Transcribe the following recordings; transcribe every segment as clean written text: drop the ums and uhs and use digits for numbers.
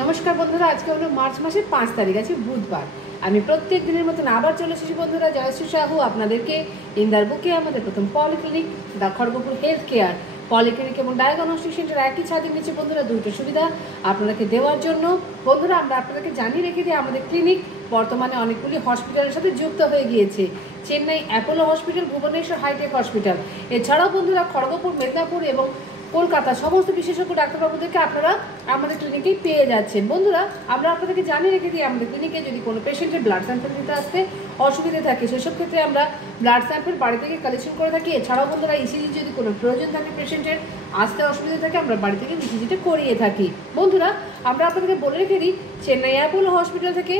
নমস্কার বন্ধুরা, আজকে হলো মার্চ মাসের 5 তারিখ, আছে বুধবার। আমি প্রত্যেক দিনের মতন আবার চলে এসেছি বন্ধুরা, জয়শ্রী সাহু আপনাদেরকে ইন্দার বুকে আমাদের প্রথম polyclinic the Kharagpur health care polyclinic এবং ডায়াগনস্টিক সেন্টার একই ছাদের নিচে বন্ধুরা দুটো সুবিধা আপনাদেরকে দেওয়ার জন্য বন্ধুরা আমরা আপনাদেরকে জানিয়ে রেখে দিই আমাদের ক্লিনিক বর্তমানে অনেকগুলি হসপিটালের সাথে যুক্ত হয়ে গিয়েছে। Chennai Apollo hospital, Bhubaneswar hi tech hospital, এছাড়াও বন্ধুরা খড়গপুর, মেদিনীপুর এবং কলকাতা সমস্ত বিশেষজ্ঞ ডাক্তারবাবুদেরকে আপনারা আমাদের ক্লিনিকেই পেয়ে যাচ্ছেন। বন্ধুরা আমরা আপনাদেরকে জানিয়ে রেখে দিই আমাদের ক্লিনিকে যদি কোনো পেশেন্টের ব্লাড স্যাম্পল নিতে আসতে অসুবিধা থাকে সেসব ক্ষেত্রে আমরা ব্লাড স্যাম্পল বাড়ি থেকে কালেকশন করে থাকি। এছাড়াও বন্ধুরা ইসিজি যদি কোনো প্রয়োজন থাকে পেশেন্টের আসতে অসুবিধা থাকে আমরা বাড়ি থেকে ইসিজিটা করিয়ে থাকি। বন্ধুরা আমরা আপনাদেরকে বলে রেখে দিই চেন্নাই অ্যাপোলো হসপিটাল থেকে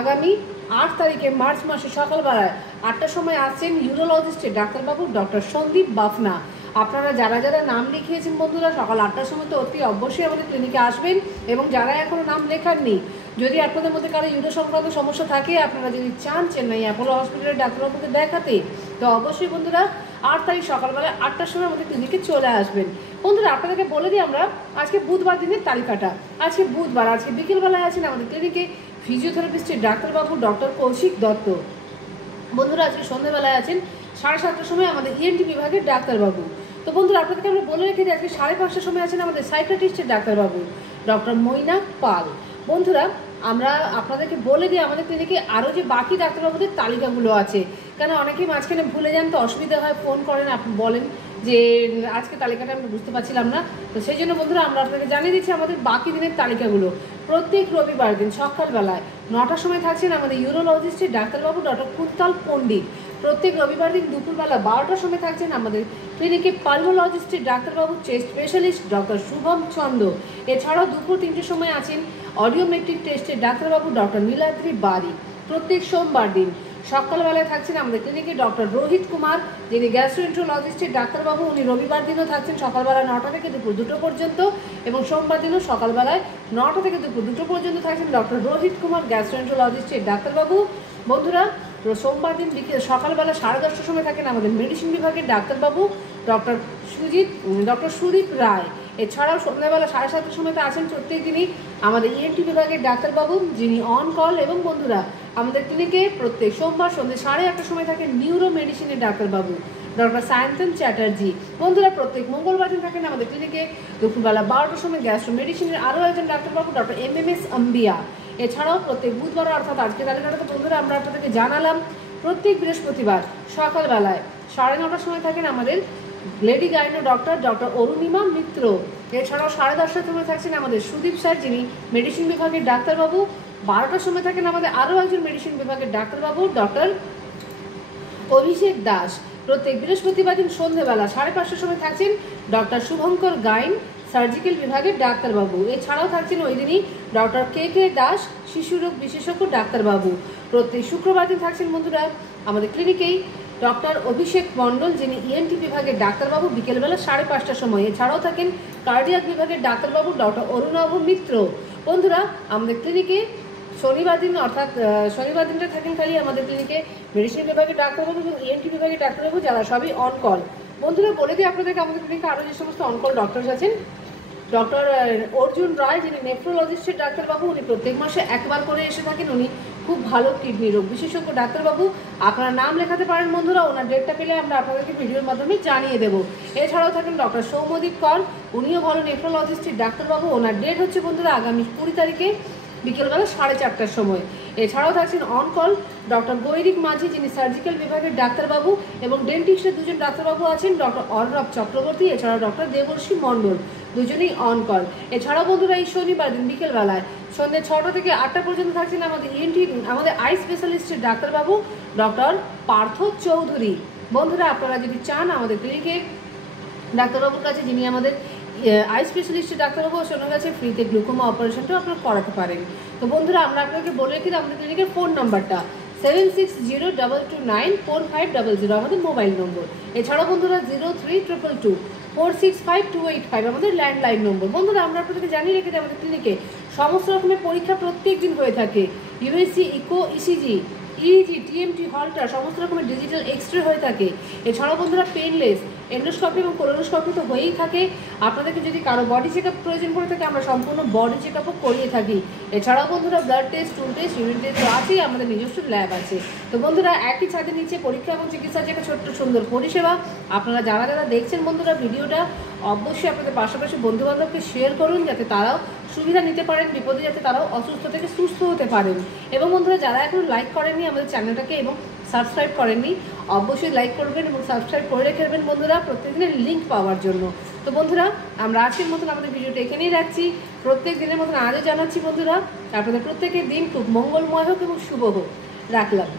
আগামী 8 তারিখে মার্চ মাসে সকালবেলায় 8টার সময় আসছেন ইউরোলজিস্টের ডাক্তারবাবু ডক্টর সন্দীপ বাফনা। আপনারা যারা যারা নাম লিখিয়েছেন বন্ধুরা সকাল 8টার সময় তো অতি অবশ্যই আমাদের ক্লিনিকে আসবেন, এবং যারা এখনও নাম লেখাননি যদি আপনাদের মধ্যে কারো ইউরো সংক্রান্ত সমস্যা থাকে আপনারা যদি চান চেন্নাই অ্যাপোলো হসপিটালের ডাক্তারবাবুকে দেখাতে তো অবশ্যই বন্ধুরা 8 তারিখ সকালবেলা 8টার সময় আমাদের ক্লিনিকে চলে আসবেন। বন্ধুরা আপনাদেরকে বলে দিই আমরা আজকে বুধবার দিনের তালিকাটা। আজকে বুধবার, আজকে বিকেলবেলায় আছেন আমাদের ক্লিনিকে ফিজিওথেরাপিস্টের ডাক্তারবাবু ডক্টর কৌশিক দত্ত। বন্ধুরা আজকে সন্ধ্যেবেলায় আছেন 7:30টার সময় আমাদের ইএনটি বিভাগের ডাক্তারবাবু। তো বন্ধুরা আপনাদেরকে আমরা বলে রেখে দিই আজকে 5:30টার সময় আছেন আমাদের সাইকিয়াট্রিস্টের ডাক্তারবাবু ডক্টর মৈনাক পাল। বন্ধুরা আমরা আপনাদেরকে বলে দিই আমাদের ক্লিনিকে আরও যে বাকি ডাক্তারবাবুদের তালিকাগুলো আছে, কেন অনেকেই মাঝখানে ভুলে যান তো অসুবিধা হয়, ফোন করেন, আপনি বলেন যে আজকে তালিকাটা আমরা বুঝতে পারছিলাম না। তো সেই জন্য বন্ধুরা আমরা আপনাকে জানিয়ে দিচ্ছি আমাদের বাকি দিনের তালিকাগুলো। প্রত্যেক রবিবার দিন সকালবেলায় 9টার সময় থাকছেন আমাদের ইউরোলজিস্টের ডাক্তারবাবু ডক্টর কুন্তল পণ্ডিত। প্রত্যেক রবিবার দিন দুপুরবেলা 12টার সময় থাকছেন আমাদের ক্লিনিকে পালমোলজিস্টের ডাক্তারবাবু চেস্ট স্পেশালিস্ট ডক্টর শুভম চন্দ্র। এছাড়াও দুপুর 3টের সময় আছেন অডিওমেট্রিক টেস্টের ডাক্তারবাবু ডক্টর নীলাদ্রি বারি। প্রত্যেক সোমবার দিন সকালবেলায় থাকছেন আমাদের ক্লিনিকে ডক্টর রোহিত কুমার, যিনি গ্যাস্ট্রোএন্টারোলজিস্টের ডাক্তারবাবু। উনি রবিবার দিনও থাকছেন সকালবেলা 9টা থেকে দুপুর 2টো পর্যন্ত, এবং সোমবার দিনও সকালবেলায় 9টা থেকে দুপুর 2টো পর্যন্ত থাকছেন ডক্টর রোহিত কুমার গ্যাস্ট্রোএন্টারোলজিস্টের ডাক্তারবাবু। বন্ধুরা সোমবার দিন সকালবেলা 10:30টার সময় থাকেন আমাদের মেডিসিন বিভাগের ডাক্তারবাবু ডক্টর সুদীপ রায়। এছাড়াও সন্ধ্যাবেলা 7:30টার সময়তে আছেন প্রত্যেক দিনই আমাদের ইএনটি বিভাগের ডাক্তারবাবু, যিনি অন কল। এবং বন্ধুরা আমাদের ক্লিনিকে প্রত্যেক সোমবার সন্ধ্যে 8:30টার সময় থাকেন নিউরো মেডিসিনের ডাক্তারবাবু ডক্টর সায়ন্তন চ্যাটার্জি। বন্ধুরা প্রত্যেক মঙ্গলবার দিন থাকেন আমাদের ক্লিনিকে দুপুরবেলা 12টার সময় গ্যাস্ট্রো মেডিসিনের আরও একজন ডাক্তারবাবু ডক্টর MMS আম্বিয়া। এছাড়াও প্রত্যেক বুধবার অর্থাৎ আজকে তালিকাটাতে বন্ধুরা আমরা আপনাদেরকে জানালাম প্রত্যেক বৃহস্পতিবার সকালবেলায় 9:30টার সময় থাকেন আমাদের লেডি গাইনো ডক্টর অরুণিমা মিত্র। এছাড়াও 10:30টার সময় থাকছেন আমাদের সুদীপ স্যার, যিনি মেডিসিন বিভাগের ডাক্তারবাবু। 12টার সময় থাকেন আমাদের আরও একজন মেডিসিন বিভাগের ডাক্তারবাবু ডক্টর অভিষেক দাস। প্রত্যেক বৃহস্পতিবার দিন সন্ধ্যেবেলা 5:30টার সময় থাকছেন ডক্টর শুভঙ্কর গাইন, সার্জিক্যাল বিভাগের ডাক্তারবাবু। এছাড়াও থাকছেন ওই দিনই ডক্টর KK দাস, শিশুরোগ বিশেষজ্ঞ ডাক্তারবাবু। প্রত্যেক শুক্রবার দিন থাকছেন বন্ধুরা আমাদের ক্লিনিকেই ডক্টর অভিষেক মণ্ডল, যিনি ইএনটি বিভাগের ডাক্তারবাবু, বিকেলবেলা 5:30টার সময়। এছাড়াও থাকেন কার্ডিয়াক বিভাগের ডাক্তারবাবু ডক্টর অরুণাভ মিত্র। বন্ধুরা আমাদের ক্লিনিকে শনিবার দিন অর্থাৎ শনিবার দিনটা থাকেন খালি আমাদের ক্লিনিকে মেডিসিন বিভাগের ডাক্তারবাবু এবং ইএনটি বিভাগের ডাক্তারবাবু, যারা সবই অন কল। বন্ধুরা বলে দিই আপনাদেরকে আমাদের ক্লিনিকে আরও যে সমস্ত অন কল ডক্টর আছেন, ডক্টর অর্জুন রায়, যিনি নেফ্রোলজিস্টের ডাক্তারবাবু। উনি প্রত্যেক মাসে একবার করে এসে থাকেন। উনি খুব ভালো কিডনি রোগ বিশেষজ্ঞ ডাক্তারবাবু। আপনারা নাম লেখাতে পারেন বন্ধুরা, ওনার ডেটটা পেলে আমরা আপনাদেরকে ভিডিওর মাধ্যমে জানিয়ে দেবো। এছাড়াও থাকেন ডক্টর সৌমদীপ কর, উনিও ভালো নেফ্রোলজিস্টের ডাক্তারবাবু। ওনার ডেট হচ্ছে বন্ধুরা আগামী 20 তারিখে বিকেলবেলা 4:30টার সময়। এছাড়াও থাকছেন অন কল ডক্টর গৈরিক মাঝি, যিনি সার্জিক্যাল বিভাগের ডাক্তারবাবু, এবং ডেন্টিস্টের দুজন ডাক্তারবাবু আছেন ডক্টর অর্ণব চক্রবর্তী, এছাড়াও ডক্টর দেবর্ষী মণ্ডল, দুজনেই অন কল। এছাড়াও বন্ধুরা এই শনিবার দিন বিকেলবেলায় সন্ধ্যে 6টা থেকে 8টা পর্যন্ত থাকছেন আমাদের আই স্পেশালিস্টের ডাক্তারবাবু ডক্টর পার্থ চৌধুরী। বন্ধুরা আপনারা যদি চান আমাদের ক্লিনিকে ডাক্তারবাবুর কাছে, যিনি আমাদের আই স্পেশালিস্টের ডাক্তারবাবু, ওনার কাছে ফ্রিতে গ্লুকোমা অপারেশনটাও আপনারা করাতে পারেন। তো বন্ধুরা আমরা আপনাকে বলে রেখে আমাদের ক্লিনিকের ফোন নাম্বারটা 7602224500 আমাদের মোবাইল নম্বর। এছাড়াও বন্ধুরা 03222465 আমাদের ল্যান্ডলাইন নম্বর। বন্ধুরা আমরা আপনাদেরকে জানিয়ে রেখে আমাদের ক্লিনিকে সমস্ত রকমের পরীক্ষা প্রত্যেক দিন হয়ে থাকে। USG, echo, ECG, EEG, TMT, Holter সমস্ত রকমের ডিজিটাল এক্সরে হয়ে থাকে। এছাড়াও বন্ধুরা পেনলেস এন্ডোস্কপি এবং কোলোনোস্কপি তো হয়েই থাকে। আপনাদেরকে যদি কারো বডি চেক আপ প্রয়োজন পড়ে থাকে আমরা সম্পূর্ণ বডি চেক আপও করিয়ে থাকি। এছাড়াও বন্ধুরা blood test, স্টুল test, urine test তো আছেই, আমাদের নিজস্ব ল্যাব আছে। তো বন্ধুরা একই ছাদের নিচে পরীক্ষা এবং চিকিৎসার যে একটা ছোট্ট সুন্দর পরিষেবা। আপনারা যারা যারা দেখছেন বন্ধুরা ভিডিওটা, অবশ্যই আপনাদের পাশাপাশি বন্ধুবান্ধবকে শেয়ার করুন যাতে তারাও সুবিধা নিতে পারেন, বিপদে যাতে তারাও অসুস্থ থেকে সুস্থ হতে পারেন। এবং বন্ধুরা যারা এখন লাইক করেননি আমাদের চ্যানেলটাকে এবং সাবস্ক্রাইব করেননি, অবশ্যই লাইক করবেন এবং সাবস্ক্রাইব করে রেখে দেবেন বন্ধুরা প্রত্যেকদিনের লিঙ্ক পাওয়ার জন্য। তো বন্ধুরা আমরা আজকের মতন আমাদের ভিডিওটা এখানেই রাখছি। প্রত্যেক দিনের মতন আজও জানাচ্ছি বন্ধুরা আপনাদের প্রত্যেকের দিন খুব মঙ্গলময় হোক এবং শুভ হোক। রাখলাম।